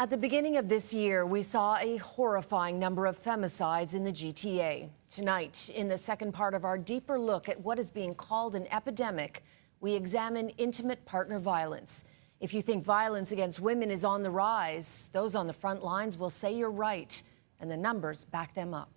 At the beginning of this year, we saw a horrifying number of femicides in the GTA. Tonight, in the second part of our deeper look at what is being called an epidemic, we examine intimate partner violence. If you think violence against women is on the rise, those on the front lines will say you're right, and the numbers back them up.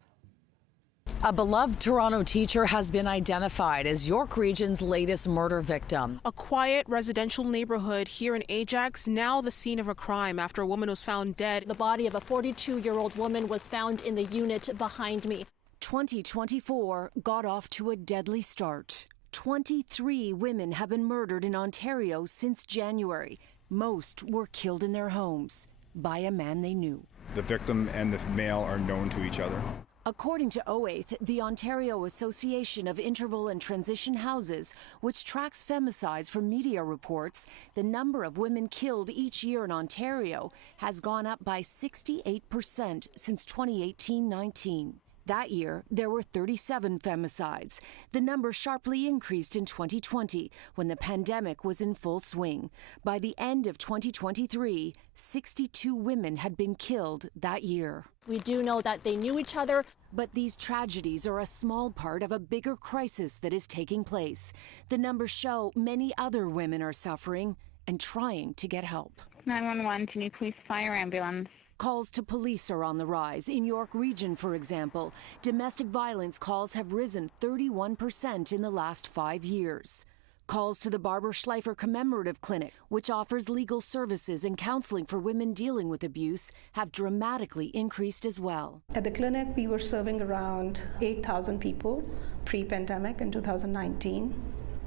A beloved Toronto teacher has been identified as York Region's latest murder victim. A quiet residential neighborhood here in Ajax, now the scene of a crime after a woman was found dead. The body of a 42-year-old woman was found in the unit behind me. 2024 got off to a deadly start. 23 women have been murdered in Ontario since January. Most were killed in their homes by a man they knew. The victim and the male are known to each other. According to OAITH, the Ontario Association of Interval and Transition Houses, which tracks femicides from media reports, the number of women killed each year in Ontario has gone up by 68% since 2018-19. That year, there were 37 femicides. The number sharply increased in 2020 when the pandemic was in full swing. By the end of 2023, 62 women had been killed that year. We do know that they knew each other. But these tragedies are a small part of a bigger crisis that is taking place. The numbers show many other women are suffering and trying to get help. 911, can you please fire ambulance? Calls to police are on the rise. In York Region, for example, domestic violence calls have risen 31% in the last 5 years. Calls to the Barbara Schleifer Commemorative Clinic, which offers legal services and counseling for women dealing with abuse, have dramatically increased as well. At the clinic, we were serving around 8,000 people pre-pandemic in 2019.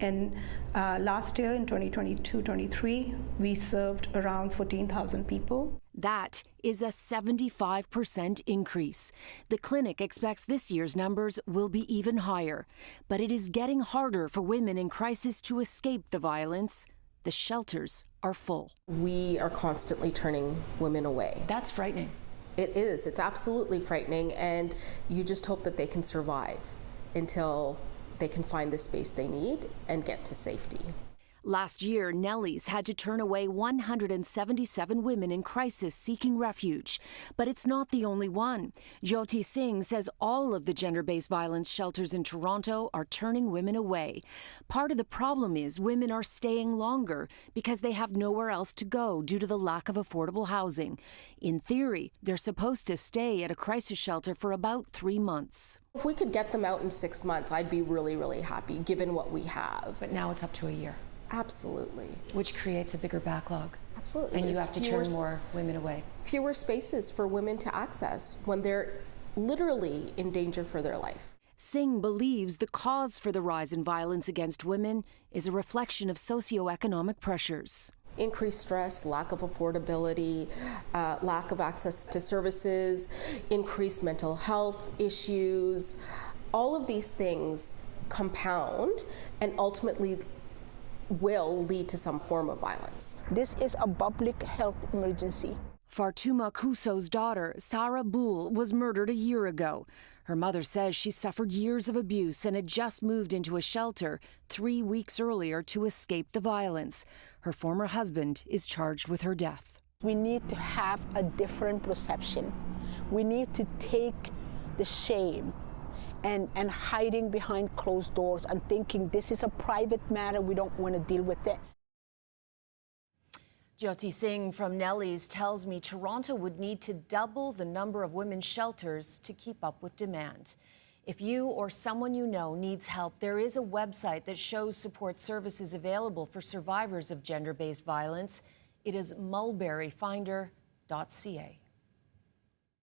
And last year, in 2022-23, we served around 14,000 people. That is a 75% increase. The clinic expects this year's numbers will be even higher. But it is getting harder for women in crisis to escape the violence. The shelters are full. We are constantly turning women away. That's frightening. It is. It's absolutely frightening. And you just hope that they can survive until they can find the space they need and get to safety. Last year, Nellies had to turn away 177 women in crisis seeking refuge. But it's not the only one. Jyoti Singh says all of the gender-based violence shelters in Toronto are turning women away. Part of the problem is women are staying longer because they have nowhere else to go due to the lack of affordable housing. In theory, they're supposed to stay at a crisis shelter for about 3 months. If we could get them out in 6 months, I'd be really, really happy, given what we have. But now it's up to a year. Absolutely. Which creates a bigger backlog. Absolutely. And you have to turn more women away. Fewer spaces for women to access when they're literally in danger for their life. Singh believes the cause for the rise in violence against women is a reflection of socioeconomic pressures. Increased stress, lack of affordability, lack of access to services, increased mental health issues. All of these things compound and ultimately will lead to some form of violence. This is a public health emergency. Fartuma Kuso's daughter, Sarah Boole, was murdered a year ago. Her mother says she suffered years of abuse and had just moved into a shelter 3 weeks earlier to escape the violence. Her former husband is charged with her death. We need to have a different perception. We need to take the shame and hiding behind closed doors and thinking this is a private matter, we don't want to deal with it. Jyoti Singh from Nellies tells me Toronto would need to double the number of women's shelters to keep up with demand. If you or someone you know needs help, there is a website that shows support services available for survivors of gender-based violence. It is mulberryfinder.ca.